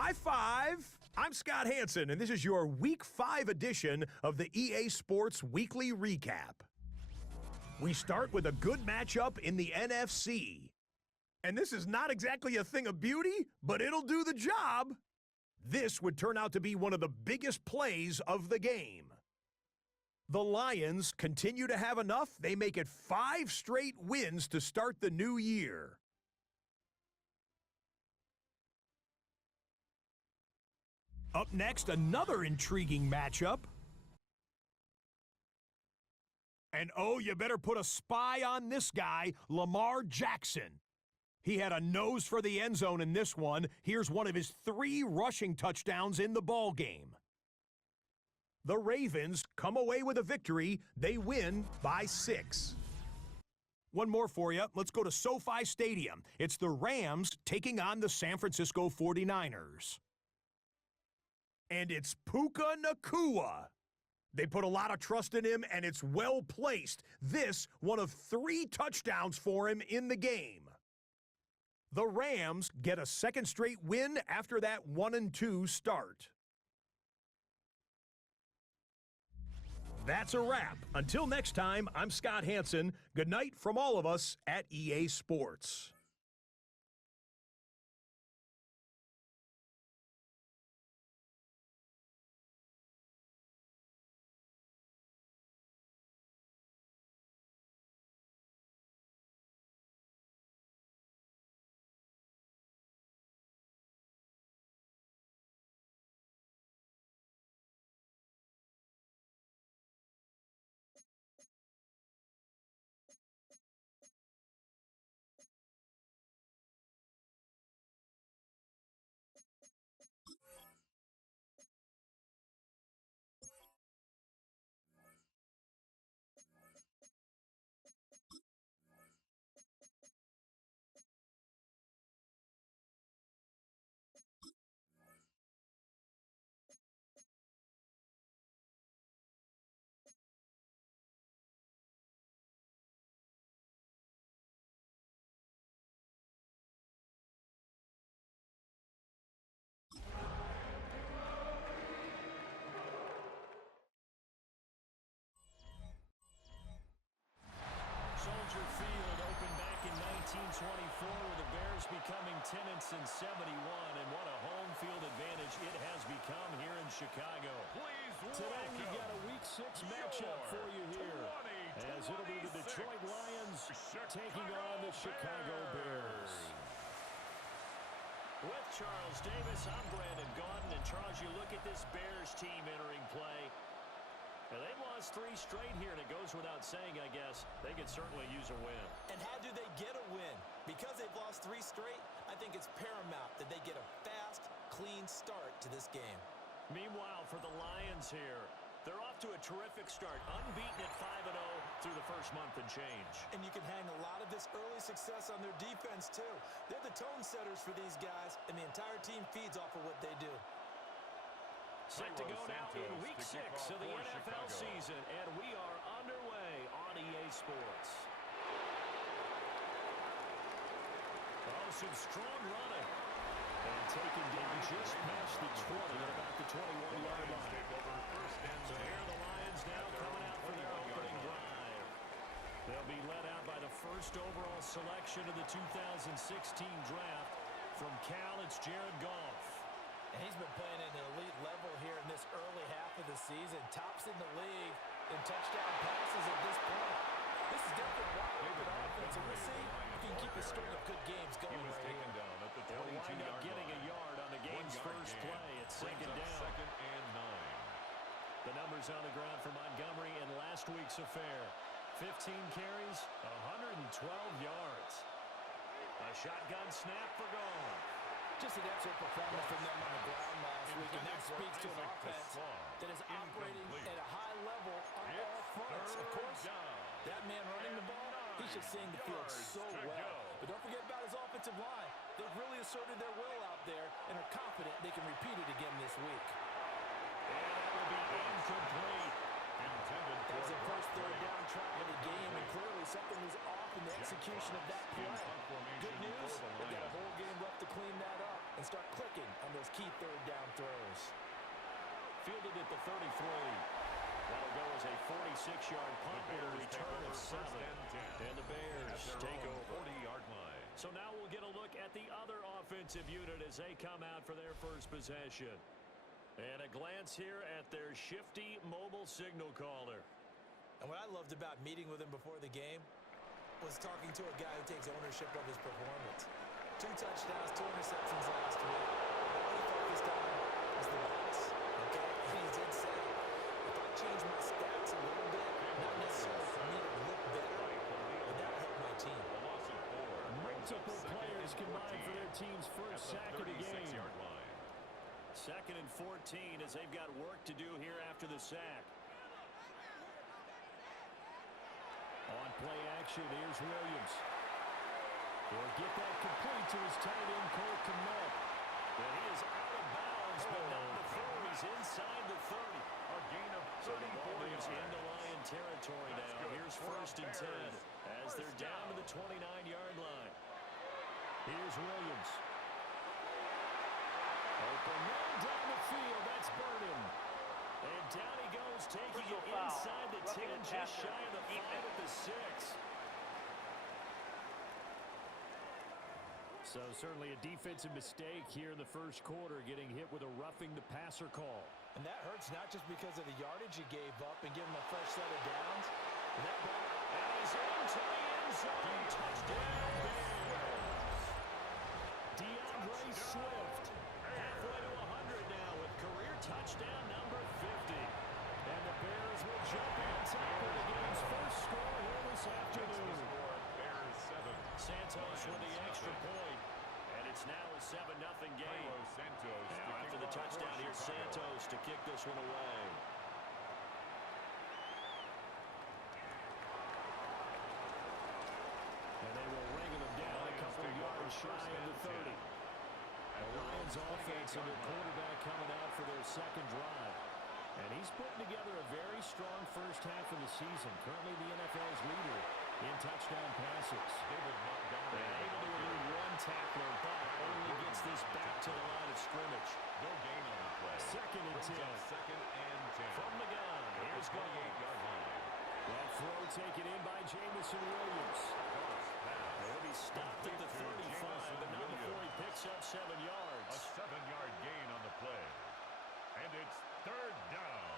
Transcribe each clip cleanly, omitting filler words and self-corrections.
High five! I'm Scott Hanson, and this is your Week 5 edition of the EA Sports Weekly Recap. We start with a good matchup in the NFC. And this is not exactly a thing of beauty, but it'll do the job. This would turn out to be one of the biggest plays of the game. The Lions continue to have enough. They make it 5 straight wins to start the new year. Up next, another intriguing matchup. And oh, you better put a spy on this guy, Lamar Jackson. He had a nose for the end zone in this one. Here's one of his 3 rushing touchdowns in the ballgame. The Ravens come away with a victory. They win by 6. One more for you. Let's go to SoFi Stadium. It's the Rams taking on the San Francisco 49ers. And it's Puka Nacua. They put a lot of trust in him, and it's well placed. This, one of 3 touchdowns for him in the game. The Rams get a second straight win after that 1-2 start. That's a wrap. Until next time, I'm Scott Hanson. Good night from all of us at EA Sports. Soldier Field opened back in 1924 with the Bears becoming tenants in 71, and what a home field advantage it has become here in Chicago. Today we've got a Week 6 matchup for you here, as it'll be the Detroit Lions taking on the Chicago Bears. With Charles Davis, I'm Brandon Gaudin, and Charles, you look at this Bears team entering play. Now, they've lost 3 straight here, and it goes without saying, I guess, they could certainly use a win. And how do they get a win? Because they've lost 3 straight, I think it's paramount that they get a fast, clean start to this game. Meanwhile, for the Lions here, they're off to a terrific start, unbeaten at 5-0 through the first month and change. And you can hang a lot of this early success on their defense, too. They're the tone setters for these guys, and the entire team feeds off of what they do. Set to go now in Week 6 of the NFL season, and we are underway on EA Sports. Oh, some strong running. And taken down just past the 20 at about the 21-yard line. So here are the Lions now coming out for their opening drive. They'll be led out by the first overall selection of the 2016 draft. From Cal, it's Jared Goff. And he's been playing at an elite level here in this early half of the season. Tops in the league in touchdown passes at this point. This is definitely a wide-open offense, and we'll see if he can keep a string of good games going right here. They'll wind up getting a yard on the game's first play. It's second down. The numbers on the ground for Montgomery in last week's affair. 15 carries, 112 yards. A shotgun snap for Goff. Just an excellent performance from them on the ground last week, and that speaks to an offense that is operating at a high level on all fronts. Of course, that man running the ball, he's just seeing the field so well. But don't forget about his offensive line. They've really asserted their will out there and are confident they can repeat it again this week. And that will be incomplete. That was the first third down try of the game, and clearly something was off in the execution of that play. Good news, they've got a whole game left to clean that up and start clicking on those key fielded at the 33. That'll go as a 46-yard punt with a return of 7. And the Bears take over. 40-yard line. So now we'll get a look at the other offensive unit as they come out for their first possession. And a glance here at their shifty mobile signal caller. And what I loved about meeting with him before the game was talking to a guy who takes ownership of his performance. 2 touchdowns, 2 interceptions last week. All he focused on was the box. Okay? And he did say, if I change my stats a little bit, not necessarily for me to look better, but that'll help my team. Multiple players combined for their team's first sack of the game. 2nd and 14 as they've got work to do here after the sack. On play action, here's Williams. He'll get that complete to his tight end, Cole Kmet. But he is out of bounds, but not before he's inside the 30. A gain of 34 yards. Into Lion territory now. Here's 1st and 10 as they're down to the 29-yard line. Here's Williams. Open man down the field. That's Burden. And down he goes, taking it inside the 10, just shy of the 5 at the 6. So certainly a defensive mistake here in the first quarter, getting hit with a roughing the passer call. And that hurts not just because of the yardage he gave up and give him a fresh set of downs. That ball, and he's into the end zone. Touchdown Bears. DeAndre Swift halfway to 100 now with career touchdown number 50. And the Bears will jump on top of the game's first score here this afternoon. Bears 7. Santos with the extra point. And it's now a 7-0 game. Now after the touchdown, here's Santos to kick this one away. And they will wrangle him down a couple of yards shy of the 30. The Lions offense and their quarterback coming out for their second drive. And he's putting together a very strong first half of the season. Currently the NFL's leader in touchdown passes. And able to elude 1 tackler, but only gets this back to the line of scrimmage. No gain on the play. 2nd and 10. 2nd and 10. From the gun. Here's Gold. 28-yard line. That throw taken in by Jamison Williams. He'll be stopped at the 35, but not before he picks up 7 yards. A 7-yard gain on the play. And it's 3rd down.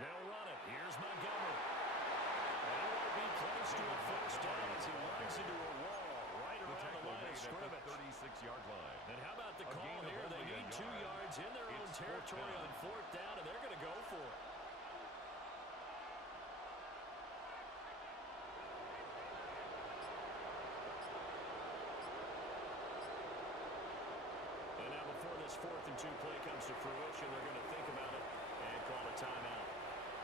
They'll run it. Here's Montgomery. And he won't be close to a first down as he runs into a wall right around the line of scrimmage. 36-yard line. And how about the call here? They need 2 yards in their own territory on 4th down, and they're going to go for it. And now before this 4th and 2 play comes to fruition, they're going to think about it and call a timeout.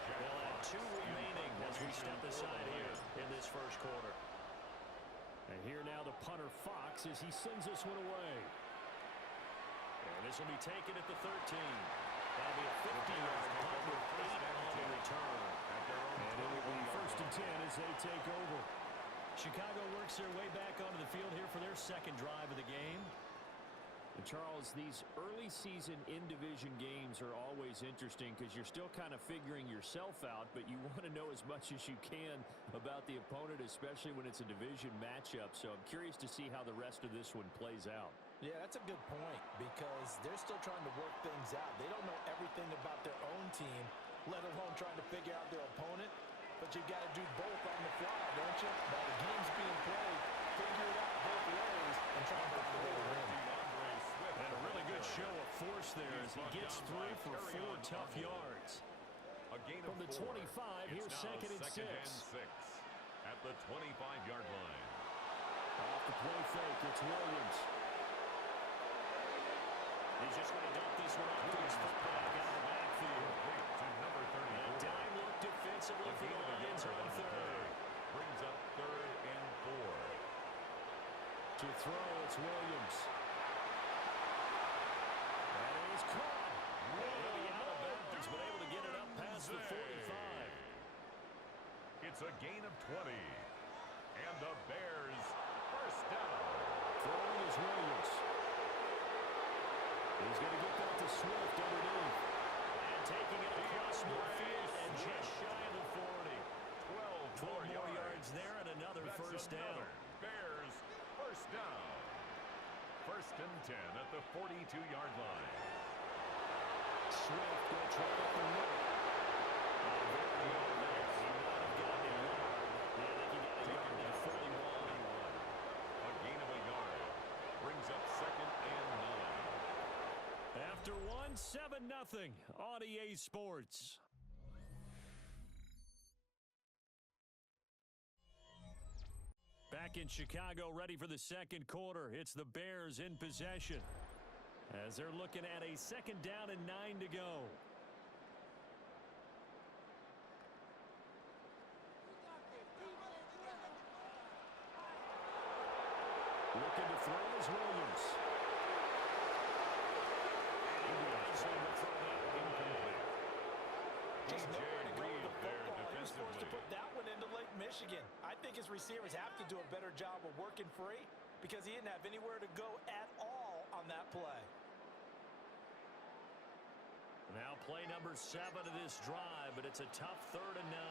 They'll have 2 remaining as we step aside here in this first quarter. And here now the punter Fox as he sends this one away. And this will be taken at the 13. That'll be a 50-yard punt with 8 on the return. And it will be 1st and 10 as they take over. Chicago works their way back onto the field here for their second drive of the game. And Charles, these early season in-division games are always interesting because you're still kind of figuring yourself out, but you want to know as much as you can about the opponent, especially when it's a division matchup. So I'm curious to see how the rest of this one plays out. Yeah, that's a good point because they're still trying to work things out. They don't know everything about their own team, let alone trying to figure out their opponent. But you've got to do both on the fly, don't you? While the game's being played, figure it out both ways and try to find a way to win. And a really good show of force there as he gets through for 4 tough yards. From the 25, here's 2nd and 6. At the 25-yard line. Off the play fake, it's Williams. He's just going to dump this one off to his fullback out of the backfield. To number 34. A dime look defensively for the Lions on 3rd. Brings up 3rd and 4. To throw, it's Williams. That is caught. He'll be out of bounds, but able to get it up past the 45. It's a gain of 20. And the Bears first down. Throwing is Williams. He's going to get that to Swift underneath. And taking it across midfield and just shy of the 40. 12 more yards there and another first down. Bears first down. First and 10 at the 42-yard line. Swift going to try up the middle. Very low there. He might have gotten a yard. Yeah, I think he got a yard at 41. A gain of a yard. Brings up second and 9. After one, 7-0 on EA Sports. Back in Chicago, ready for the second quarter. It's the Bears in possession as they're looking at a second down and 9 to go. Looking to throw is Williams. Just nowhere to go with the football. He was supposed to put that one into Lake Michigan. I think his receivers have to do a better job of working free because he didn't have anywhere to go at all on that play. Now play number 7 of this drive, but it's a tough 3rd and 9.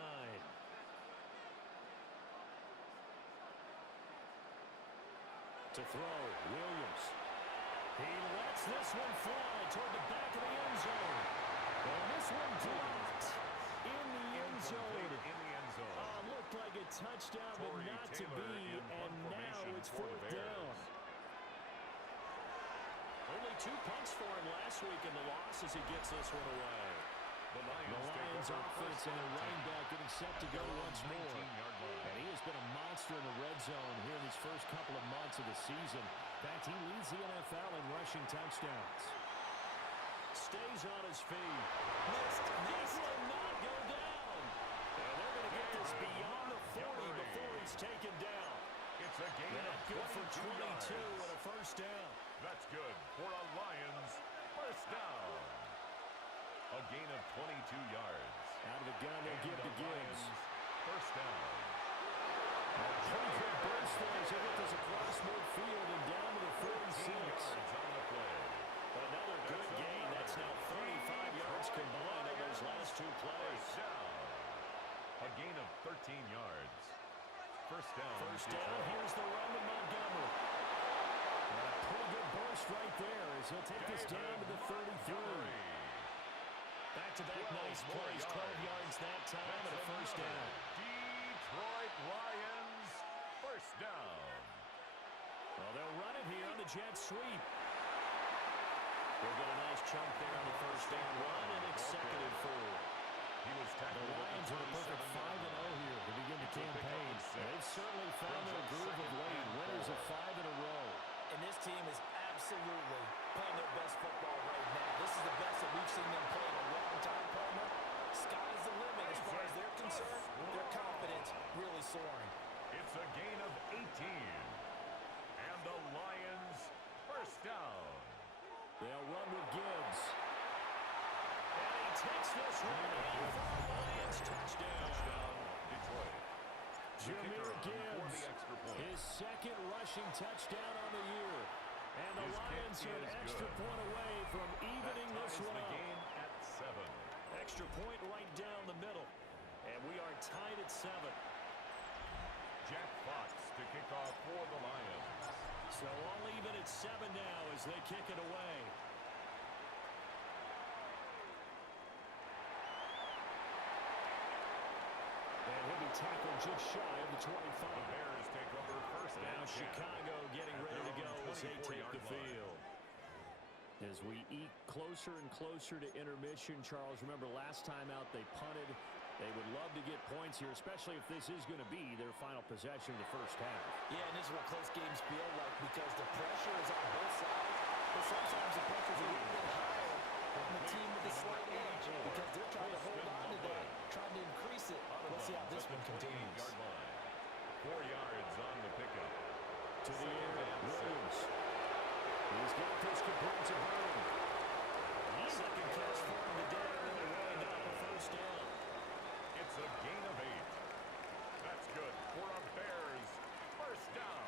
To throw, Williams. He lets this one fly toward the back of the end zone. And this one dropped in the end zone. Looked like a touchdown, but not to be, and now it's 4th down. Only 2 punts for him last week in the loss as he gets this one away. The Lions offense and their running back getting set to go once more. And he has been a monster in the red zone here in his first couple of months of the season. In fact, he leads the NFL in rushing touchdowns. Stays on his feet. Missed. This will not go down. And they're going to get this beyond the 40 before he's taken down. It's a gain of good for 22 yards. and a first down. That's good for a Lions first down. A gain of 22 yards. Out of the gun, they'll give to Gibbs. First down. Pretty good burst there as he gets this across midfield and down to the 46. On the play. Another good gain. That's now 35 yards combined on those last 2 plays. Down. A gain of 13 yards. First down. First down. Here's the run to Montgomery. And a pretty good burst right there as he'll take this down to the 33. Back-to-back nice plays. 12 yards that time and a first down. Detroit Lions first down. Well, they'll run it here on the jet sweep. They'll get a nice chunk there on the first down run, and it's 2nd and 4. The Lions are a perfect 5-0 here to begin the campaign. They've certainly found their groove of late. Winners of 5 in a row. And this team is absolutely playing their best football right now. This is the best that we've seen them play in a long time, partner. Sky's the limit as far as they're concerned. Their confidence really soaring. It's a gain of 18. And the Lions first down. They'll run with Gibbs. And he takes this one in for a Lions touchdown. Detroit. Jahmyr Gibbs, his 2nd rushing touchdown on the year. And the Lions are an extra point away from evening this one up. Game at 7. Extra point right down the middle. And we are tied at 7. Jack Fox to kick off for the Lions. So all even at 7 now as they kick it away. And he'll be tackled just shy of the 25. The Bears take over first Now and 10. Chicago getting ready to go as they take the field. As we eke closer and closer to intermission, Charles, remember last time out they punted. They would love to get points here, especially if this is going to be their final possession of the first half. Yeah, and this is what close games feel like because the pressure is on both sides, but sometimes the pressure is a little bit higher on the team with the slight edge because they're trying to hold on to that, trying to increase it. Let's see how this one continues. 4 yards on the pickup. To the air, Williams. He's got this complete to Burton. Second catch for him today, and they're running down the first down. It's a gain of 8. That's good for a Bears first down.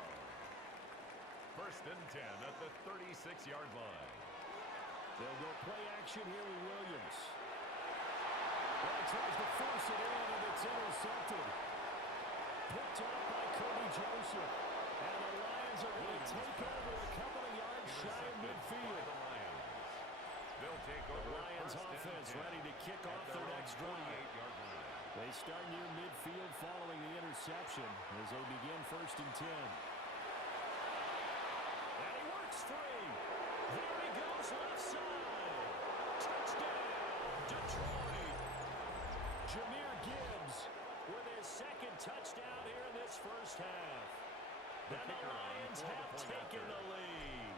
First and 10 at the 36-yard line. They'll go play action here with Williams. Well, he tries to force it in, and it's intercepted. Picked up by Kirby Joseph. And the Lions are going to take over a couple of yards shy of midfield. They'll take The over Lions offense ready to kick off their next drive. They start near midfield following the interception as they begin 1st and 10. And he works free. There he goes left side. Touchdown, Detroit. Jahmyr Gibbs with his 2nd touchdown here in this first half. And the Lions have taken the lead.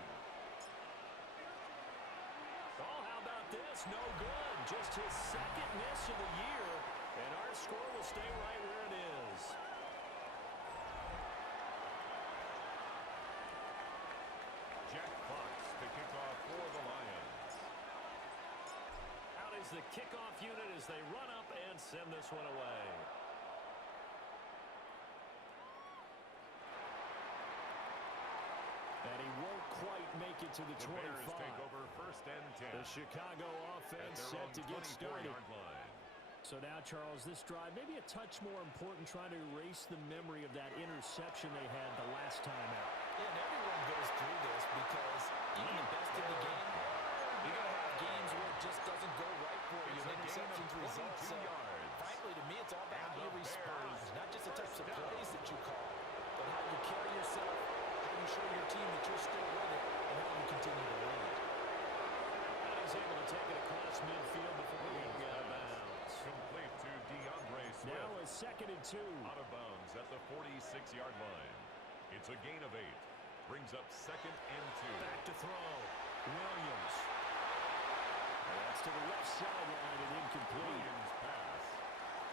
Oh, how about this? No good. Just his 2nd miss of the year. And our score will stay right where it is. Jack Fox to kick off for the Lions. Out is the kickoff unit as they run up and send this one away. And he won't quite make it to the 25. Bears take over 1st and 10. The Chicago offense set to get started. Line. So now, Charles, this drive maybe a touch more important, trying to erase the memory of that interception they had the last time out. Yeah, and everyone goes through this because even the best in the game, you're going to have games where it just doesn't go right for you. And interceptions result. So, frankly, to me, it's all about how you respond. Not just the types of plays that you call, but how you carry yourself, how you show your team that you're still with it, and how you continue to lead. And he's able to take it across midfield before getting out of bounds. Complete to DeAndre Swift. Now a 2nd and 2. Out of bounds at the 46-yard line. It's a gain of 8. Brings up 2nd and 2. Back to throw. Williams. And that's to the left sideline and incomplete. Williams pass.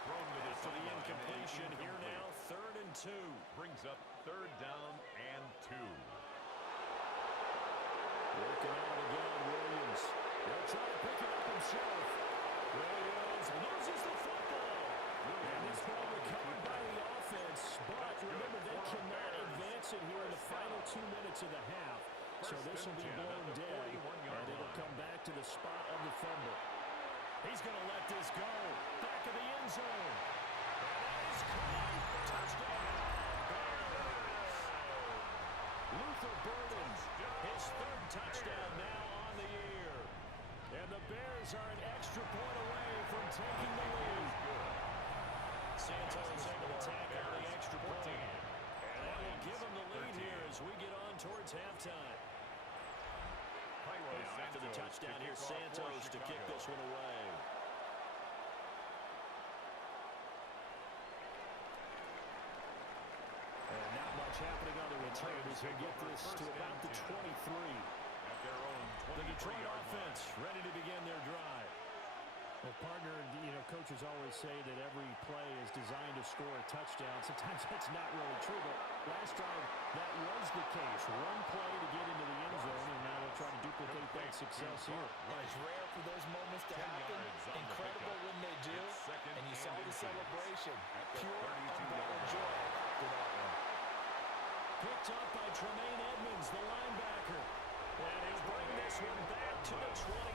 Thrown to the To the sideline. incompletion here Incomplete. now, 3rd and 2. Brings up 3rd down and 2. Working out again, Williams. He'll try to pick it up himself. Williams loses the football. And this ball recovered by the offense. But remember, they cannot advance it here in the final 2 minutes of the half. So this will be blown dead. And it'll come back to the spot of the fumble. He's going to let this go. Back of the end zone. And that is caught. Touchdown. Luther Burden, his 3rd touchdown now on the year. And the Bears are an extra point away from taking the lead. Santos able to tack on the extra point. And that will give him the lead here as we get on towards halftime. Now after the touchdown here, Santos to kick this one away. And not much happening on the return as we get this to about the 23. At their own The Detroit 23-yard offense line. ready to begin their drive. Well, partner, coaches always say that every play is designed to score a touchdown. Sometimes that's not really true, but last drive, that was the case. One play to get into the end zone, and now they'll try to duplicate that success here. It's rare for those moments to happen. Incredible when they do. And you saw the celebration. Pure, unbridled joy after that one. Picked up by Tremaine Edmonds, the linebacker. And he'll bring this one back to the 29.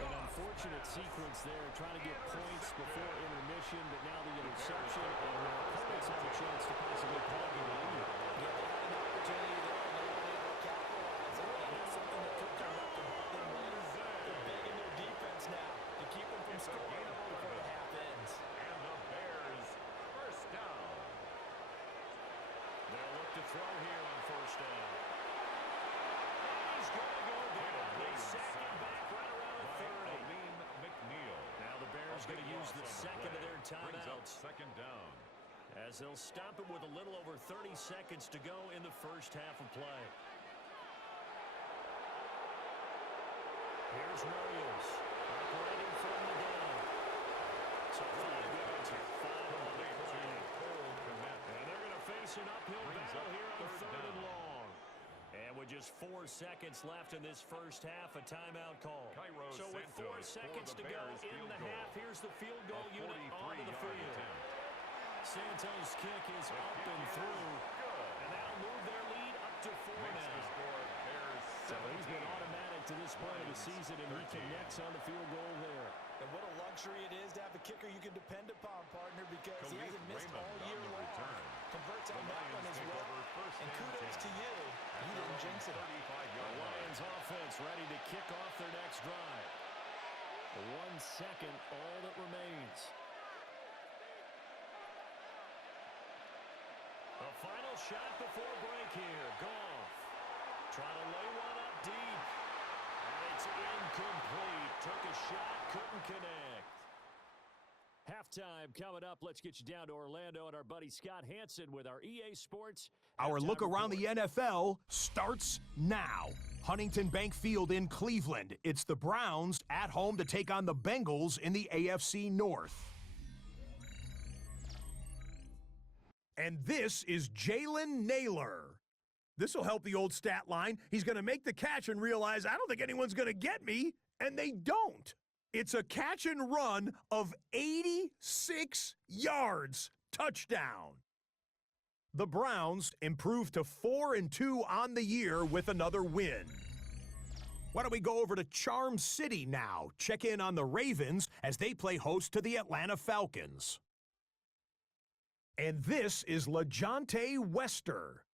An unfortunate sequence there, trying to get points before intermission, but now the interception, and their opponents have a chance to possibly plug in the lead. Yeah, they had an opportunity there, and they weren't able to capitalize on it. And that's something that could come up and hurt them later. They're begging their defense now to keep them from scoring before the half ends. And the Bears, 1st down. They'll look to throw here on 1st down. And he's going to go down. They sack him back right around the 30. Aleem McNeil. Now the Bears going to use the second of their Brings up timeouts, 2nd down. as they'll stop it with a little over 30 seconds to go in the first half of play. Here's Williams, operating from the down. So 5 yards here, 5 on the play. And they're going to face an uphill battle here on 3rd and long. And with just 4 seconds left in this first half, a timeout call. Cairo So with 4 Santos seconds for to the go Bears in field the goal. half, here's the field goal A unit onto the 43-yard field. attempt. Santos' kick is up and through, and that'll move their lead up to 4 Makes the now. score Bears So he's been 17. automatic highest point of the season, and he connects on the field goal there. And what a luxury it is to have a kicker you can depend upon, partner, because he hasn't missed all year long. Converts on that one as well. And kudos to you. You didn't jinx it. The Lions offense ready to kick off their next drive. 1 second, all that remains. A final shot before break here. Goff trying to lay one up deep. And it's incomplete. Took a shot, couldn't connect. Halftime coming up. Let's get you down to Orlando and our buddy Scott Hanson with our EA Sports. Our look around the NFL starts now. Huntington Bank Field in Cleveland. It's the Browns at home to take on the Bengals in the AFC North. And this is Jalen Naylor. This will help the old stat line. He's going to make the catch and realize, I don't think anyone's going to get me, and they don't. It's a catch and run of 86 yards. Touchdown. The Browns improved to 4-2 on the year with another win. Why don't we go over to Charm City now? Check in on the Ravens as they play host to the Atlanta Falcons. And this is LaJohntay Wester.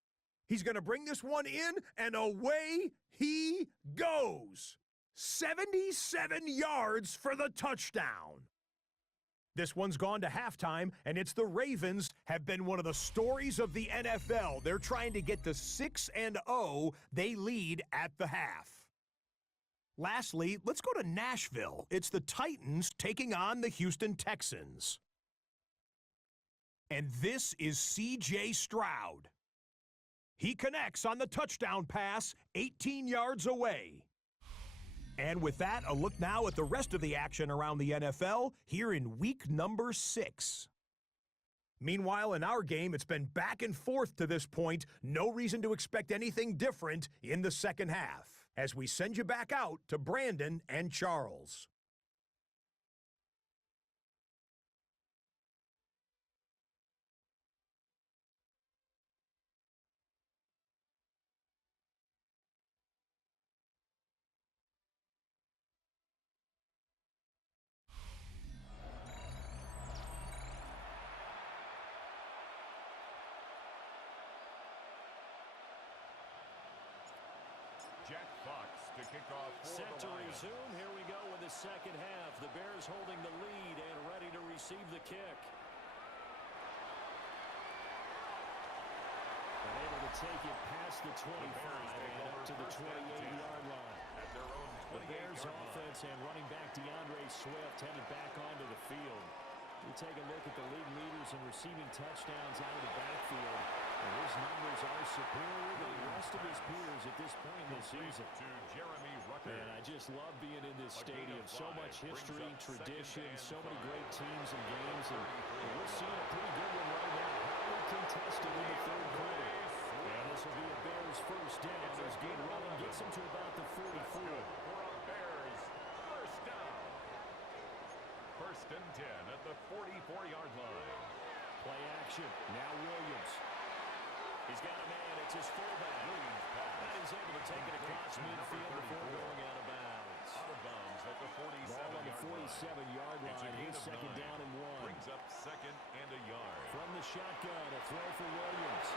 He's going to bring this one in, and away he goes. 77 yards for the touchdown. This one's gone to halftime, and it's the Ravens have been one of the stories of the NFL. They're trying to get to 6-0. They lead at the half. Lastly, let's go to Nashville. It's the Titans taking on the Houston Texans. And this is C.J. Stroud. He connects on the touchdown pass 18 yards away. And with that, a look now at the rest of the action around the NFL here in week number 6. Meanwhile, in our game, it's been back and forth to this point. No reason to expect anything different in the second half, as we send you back out to Brandon and Charles. Jack Fox to kick off for Set to the Lions. resume. Here we go with the second half. The Bears holding the lead and ready to receive the kick. And able to take it past the 25 and up to the 28-yard line. At their own The Bears 28-yard offense and running back DeAndre Swift headed back onto the field. We take a look at the league leaders in receiving touchdowns out of the backfield. And his numbers are superior to the rest of his peers at this point in the season. To Jeremy Rucker. And I just love being in this stadium. So much history, tradition, so many great teams and games. And we're seeing a pretty good one right now. Highly contested in the third quarter. And this will be a Bears first down as Dean Rowland gets him to about the 44. For a Bears first down. First and 10 at the 44-yard line. Play action. Now Williams. He's got a man. It's his fullback. And he's able to take it across midfield before going out of bounds. Out of bounds at the 47-yard Ball on the 47-yard line. Here's second down and 1. Brings up second and a yard. From the shotgun, a throw for Williams.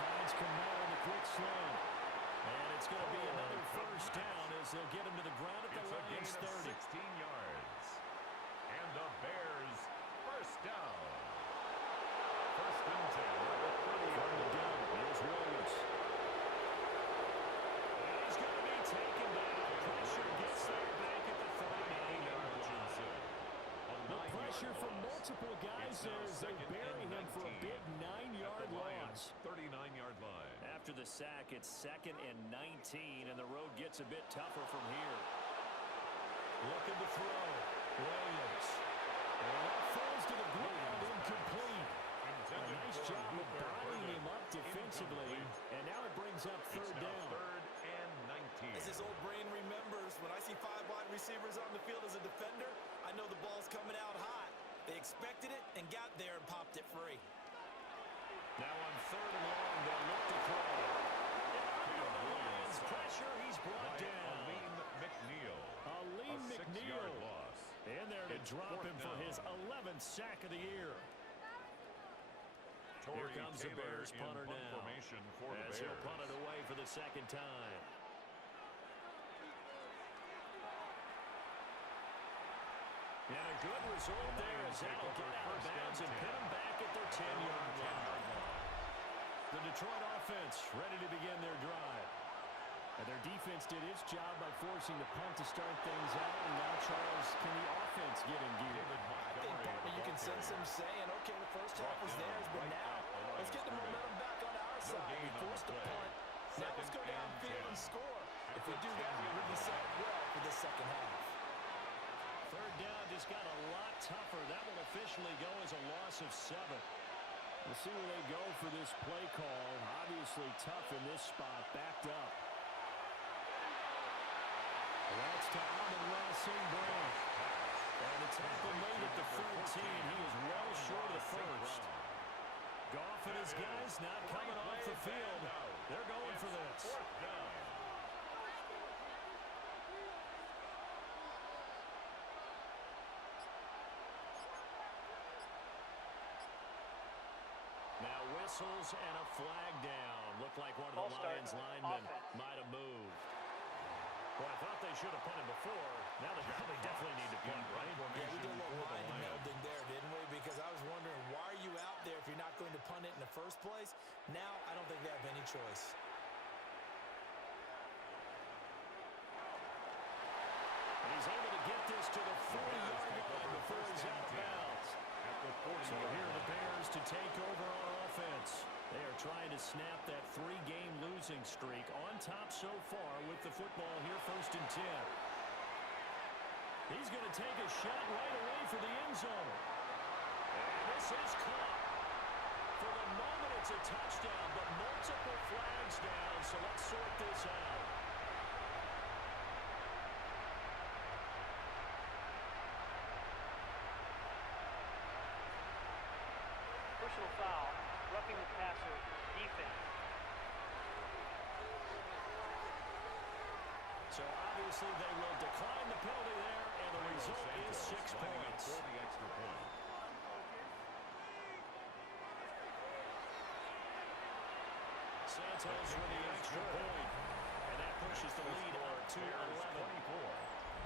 Finds Kmet on the quick slant. And it's going to be another first down as they'll get him to the ground at the It's a gain Lions' of 30. 16 yards. And the Bears first down. First and 10 at the 30-yard From the line. gun, here's Williams. And he's going to be taken back. Pressure gets there back at the 39-yard line. The pressure from multiple guys there as they bury him for a big 9-yard loss. 39-yard line. After the sack, it's second and 19, and the road gets a bit tougher from here. Looking to throw. Williams. And that falls to the ground, incomplete. A nice job of bodying him up defensively, and now it brings up third down. Third and 19. As his old brain remembers, when I see 5 wide receivers on the field as a defender, I know the ball's coming out hot. They expected it and got there and popped it free. Now on third and long, they'll look to throw. And under the Lions' pressure, he's brought down. Aleem McNeil. drop him for his 11th sack of the year. Here comes the Bears punter now, as he'll punt it away for the second time. And a good result there as that'll get out of bounds and pin them back at their 10-yard line. The Detroit offense ready to begin their drive. And their defense did its job by forcing the punt to start things out. And now, Charles, can the offense get in gear? I think, partner, you can sense them saying, okay, the first half was theirs, but now let's get the momentum back on our side. We forced the punt. Now let's go downfield and score. If we do that, we'll be set well for the second half. Third down just got a lot tougher. That will officially go as a loss of 7. We'll see where they go for this play call. Obviously tough in this spot, backed up. That's to Amon-Ra St. Brown. And the tackle made at the 13. He is well short of the first. Goff and his guys not coming off the field. They're going for this. Now whistles and a flag down. Looked like one of the Lions linemen might have moved. Well, I thought they should have punted before. Now they probably definitely need to punt, right? Yeah, we did a little mind melding there, didn't we? Because I was wondering, why are you out there if you're not going to punt it in the first place? Now I don't think they have any choice. And he's able to get this to the 40-yard line before he's out of bounds. So here are the Bears to take over on offense. They are trying to snap that 3-game losing streak, on top so far with the football here, 1st and 10. He's going to take a shot right away for the end zone. And this is caught. For the moment, it's a touchdown, but multiple flags down, so let's sort this out. Personal foul, roughing the passer, defense. So obviously they will decline the penalty there, and the result is 6 points. Santos with the extra point, and that pushes the lead out to 11.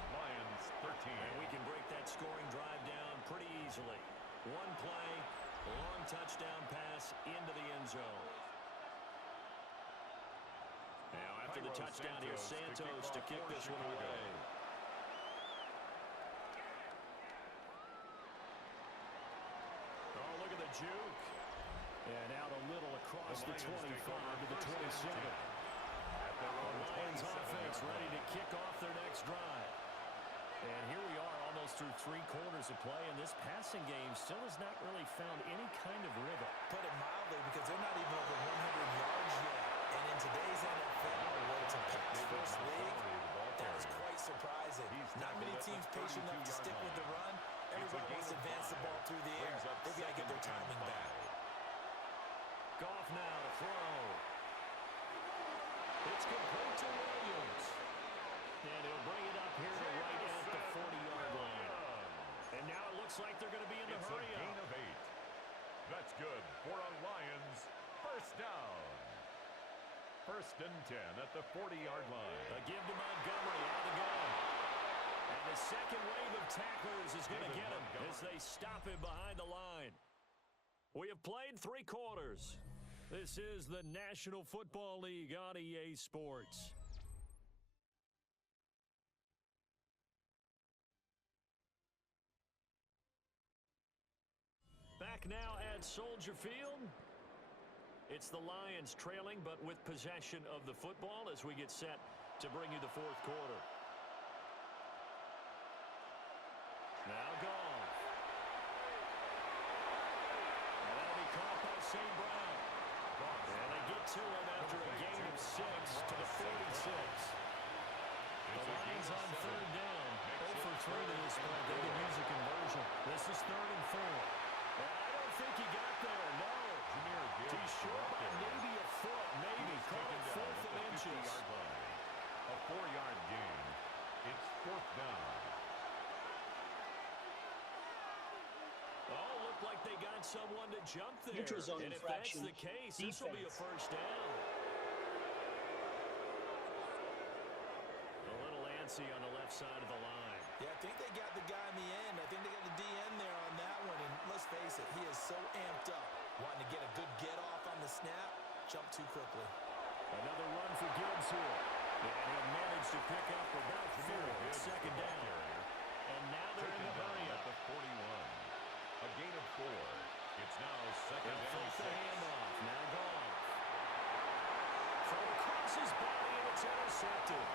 Lions 13. And we can break that scoring drive down pretty easily. One play, long touchdown pass into the end zone. Now after the touchdown here, Santos to kick this one away. Oh, look at the juke. And out a little across the 25 to the 27. The Lions offense ready to kick off their next drive. And here we are almost through 3 quarters of play, and this passing game still has not really found any kind of rhythm. Put it mildly, because they're not even over 100 yards yet. And in today's NFL, where it's a pass-first league, that is quite surprising. Not many teams patient enough to stick with the run. Everybody wants to advance the ball through the air. They've got to get their timing back. Goff now to throw. It's complete to Williams. And he'll bring it up here to right at the 40-yard line. And now it looks like they're going to be in the hurry up. Gain of 8. That's good for a Lions first down. 1st and 10 at the 40-yard line. A give to Montgomery out of the gun. And the second wave of tacklers is going to get him as they stop him behind the line. We have played 3 quarters. This is the National Football League on EA Sports. Back now at Soldier Field. It's the Lions trailing, but with possession of the football as we get set to bring you the 4th quarter. Now Goff. And that'll be caught by St. Brown. And they get to him after a gain of 6 to the 46. The Lions on 3rd down. 0 for 3 to this point. They can use a conversion. This is 3rd and 4. And I don't think he got there, no. He's short by maybe a foot, maybe. Call it 4th and inches. A 4-yard gain. It's 4th down. they got someone to jump there. Neutral zone And if that's infraction. the case, this will be a first down. A little antsy on the left side of the line. Yeah, I think they got the guy in the end. I think they got the DN there on that one. And let's face it, he is so amped up, wanting to get a good get off on the snap, jump too quickly. Another run for Gibbs here. And he'll manage to pick up about 4. Second down. And now they're in the hurry up. At the 41. A gain of 4. It's now second They'll and fake the 6. handoff. Now gone. Thrown across his body, and it's intercepted.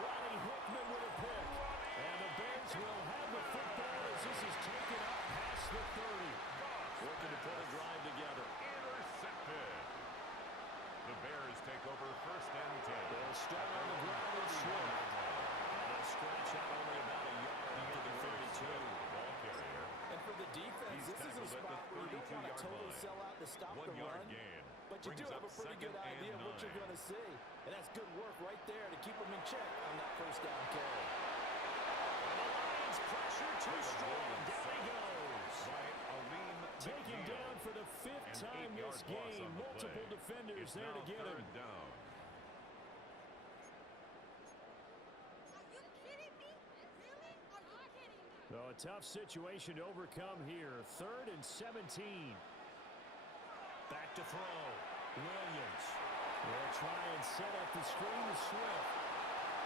Ronnie Hickman with a pick. And the Bears will have the football as this is taken up past the 30. Looking to put a drive together. Intercepted. The Bears take over first and 10. They'll start on the ground with Swift. And they'll scratch out only about a yard to the 32. Ball carrier. And for the defense, He's this is a tackled at the spot where you don't want to 32-yard totally line. sell out to stop 1 the yard run. gain. But you do Brings have up a pretty good second and idea of what you're 9. going to see. And that's good work right there to keep them in check on that first down carry. And the Lions pressure too strong. Down he goes. By Aleem Taken McNeil. down for the 5th An time 8-yard this loss game. on the Multiple play. defenders It's there now to get him. third down. Oh, a tough situation to overcome here. 3rd and 17. Back to throw. Williams. They'll try and set up the screen to Swift.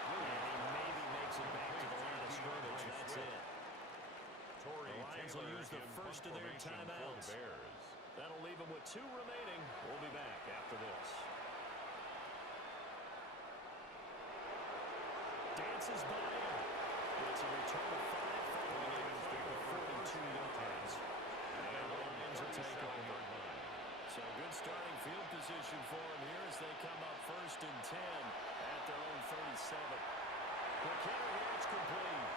And he maybe makes it back to the line of scrimmage. That's it. Torrey The Lions will Taylor use the in first of their punt formation for timeouts. the Bears. That'll leave them with 2 remaining. We'll be back after this. Dances by him. It's a return of 5 following a clear of 42 yards. And the Lions will take over. So good starting field position for them here as they come up 1st and 10 at their own 37. Quick hitter here, it's complete.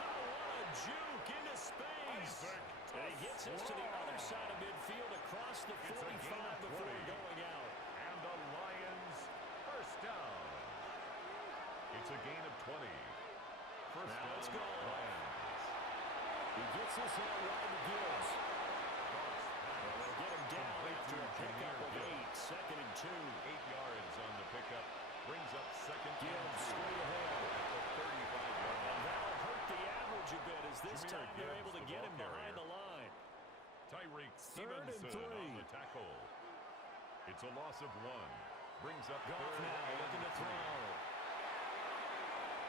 Oh, what a juke into space. And he gets us to the other side of midfield across the 45 before going out. And the Lions first down. It's a gain of 20. First Now down, it's gone. Lions. He gets us out wide to Gibbs. And they'll get him down after a pickup of 8. 2nd and 2. 8 yards on the pickup. Brings up second and Gibbs 2 straight ahead. at the 35-yard line. That'll hurt the average a bit as this Jameer time they're Gibbs, able to the get ball him behind carrier. the line. Tyreek 3rd and Stevenson 3. on the tackle. It's a loss of 1. Brings up Goff third now and looking to 3. throw.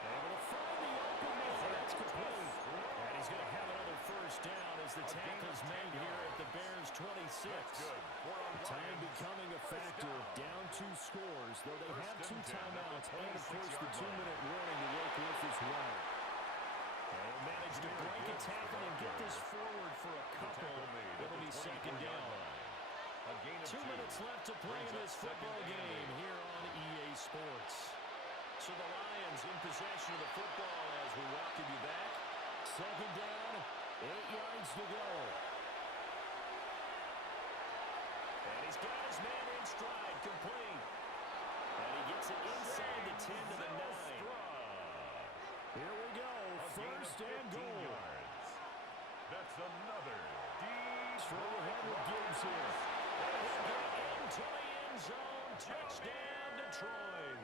Able to find the open man. That's complete. And he's going to have another first down as the tackle's made here at the Bears' 26. That's good. For a Time Lions becoming a factor. Down 2 scores, though they have 2 timeouts and, of course, the 2-minute warning to work with as well. They'll manage to break a tackle and get this forward for a couple. It'll be second down. A gain of 2 minutes left to play in this football game here on EA Sports. So the Lions in possession of the football as we welcome you back. Second down, 8 yards to go. And he's got his man in stride, complete. And he gets it inside the 10 to the 9. Here we go, first and goal. Yards. That's another deep. Straight ahead with Gibbs here. And he'll get into the end zone. Touchdown, Detroit.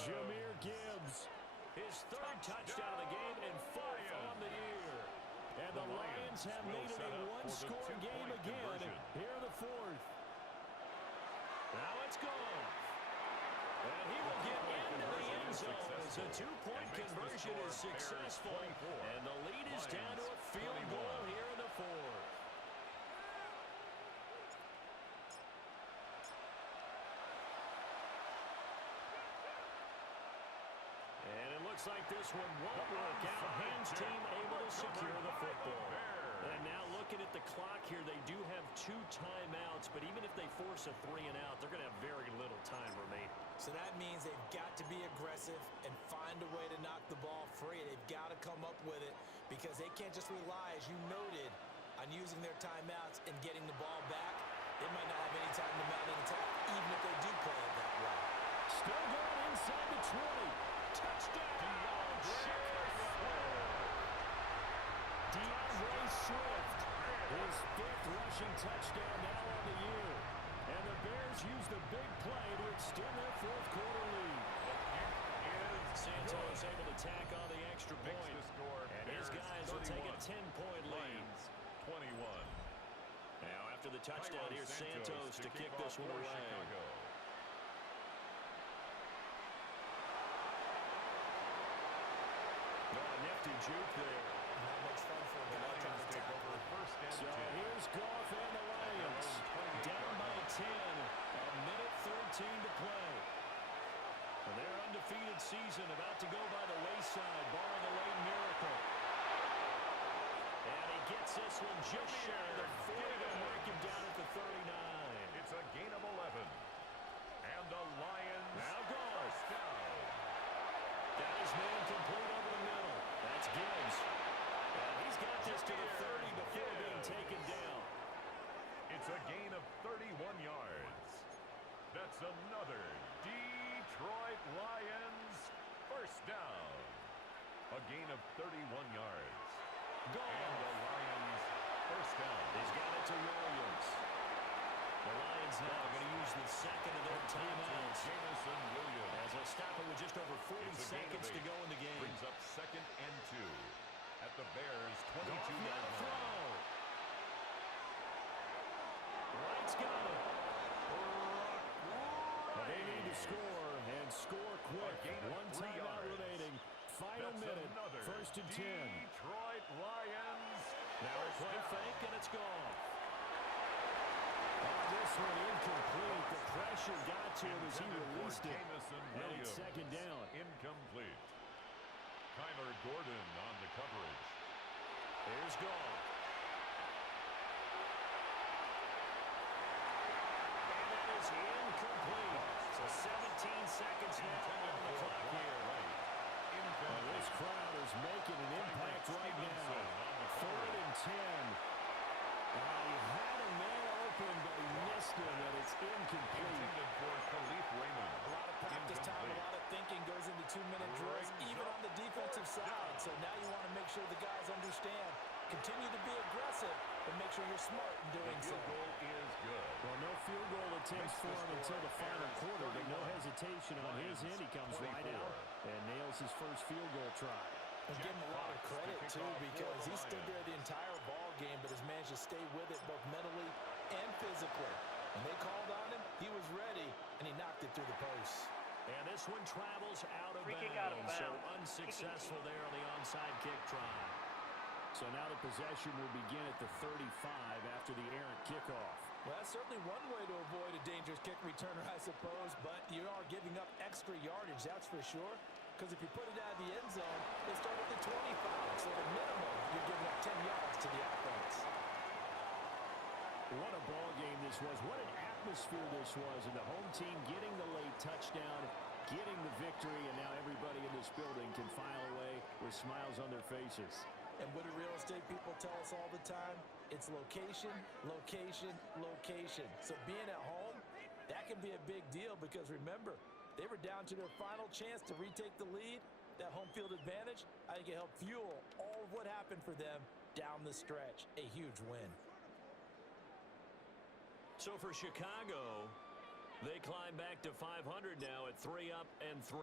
Jameer Gibbs, his 3rd touchdown of the game and 4th on the year. And the Lions have made it a one-score game again. Here in the 4th. Now it's gone. And he will get into the end zone as a 2-point conversion is successful. And the lead is down to a field goal here in the 4th. And it looks like this one won't work out. Hans team able to secure the football. And now looking at the clock here, they do have 2 timeouts, but even if they force a 3 and out, they're going to have very little time remaining. So that means they've got to be aggressive and find a way to knock the ball free. They've got to come up with it because they can't just rely, as you noted, on using their timeouts and getting the ball back. They might not have any time to mount an attack, even if they do play it that way. Still going inside the 20. Touchdown! DeAndre fifth rushing touchdown now on the year. And the Bears use the big play to extend their fourth quarter lead. Santos able to tack on the extra point. And his guys will take a 10-point lead. 21. Now after the touchdown, here's Santos to kick this one away. Chicago. Oh, a nifty juke there. Not much fun for a guy trying to tackle. So here's Goff and the Lions. Down by 10. A minute 13 to play. And their undefeated season about to go by the wayside, barring a late miracle. And he gets this one just shy of the 40 to mark him down at the 39. It's a gain of 11. And the Lions Now Goff. first down. Got his man complete over the middle. That's Gibbs. And he's got this to the 30 before being taken down. It's a gain of 31 yards. That's another Detroit Lions first down. A gain of 31 yards. And the Lions first down. He's got it to Williams. The Lions now going to use the second of their timeouts. Jameson Williams. As they'll stop it with just over 40 It's a gain of seconds to 8. go in the game. Brings up 2nd and 2 at the Bears' Goff now 22-yard to line. throw. Wright's got it. Well, they need to score and score quick. A gain of One 3 timeout yards. remaining. Final That's minute. another 1st and 10. Detroit Lions. Now a first play down. fake, and it's gone. This one incomplete. The pressure got to him as he Intended for released it. Jameson And it's Williams. 2nd down. Incomplete. Kyler Gordon on the coverage. Here's Goff. And that is incomplete. So 17 seconds now on the clock here. Well, this crowd is making an impact right now. 3rd and 10. He had a man open, but he missed him, and it's incomplete. Intended for Khalif Raymond. A lot of practice time, a lot of thinking goes into 2-minute drills, even on the defensive side. So now you want to make sure the guys understand. Continue to be aggressive, but make sure you're smart in doing so. Field goal is good. Well, no field goal attempts for him until the final quarter, but no hesitation on his end. He comes right out and nails his first field goal try. And give him a lot of credit, too, because he stood there the entire ball game, but has managed to stay with it both mentally and physically. When they called on him, he was ready, and he knocked it through the posts. And this one travels out of Free kick out of bounds, so bounds. unsuccessful there on the onside kick try. So now the possession will begin at the 35 after the errant kickoff. Well, that's certainly one way to avoid a dangerous kick returner, I suppose, but you are giving up extra yardage, that's for sure. Because if you put it out of the end zone, they start at the 25, so the minimum, you're giving up 10 yards to the offense. What a ball game this was. What an atmosphere this was. And the home team getting the late touchdown, getting the victory, and now everybody in this building can file away with smiles on their faces. And what do real estate people tell us all the time? It's location, location, location. So being at home, that can be a big deal because remember, they were down to their final chance to retake the lead. That home field advantage, I think it helped fuel all of what happened for them down the stretch. A huge win. So for Chicago, they climb back to 500 now at 3 up and 3.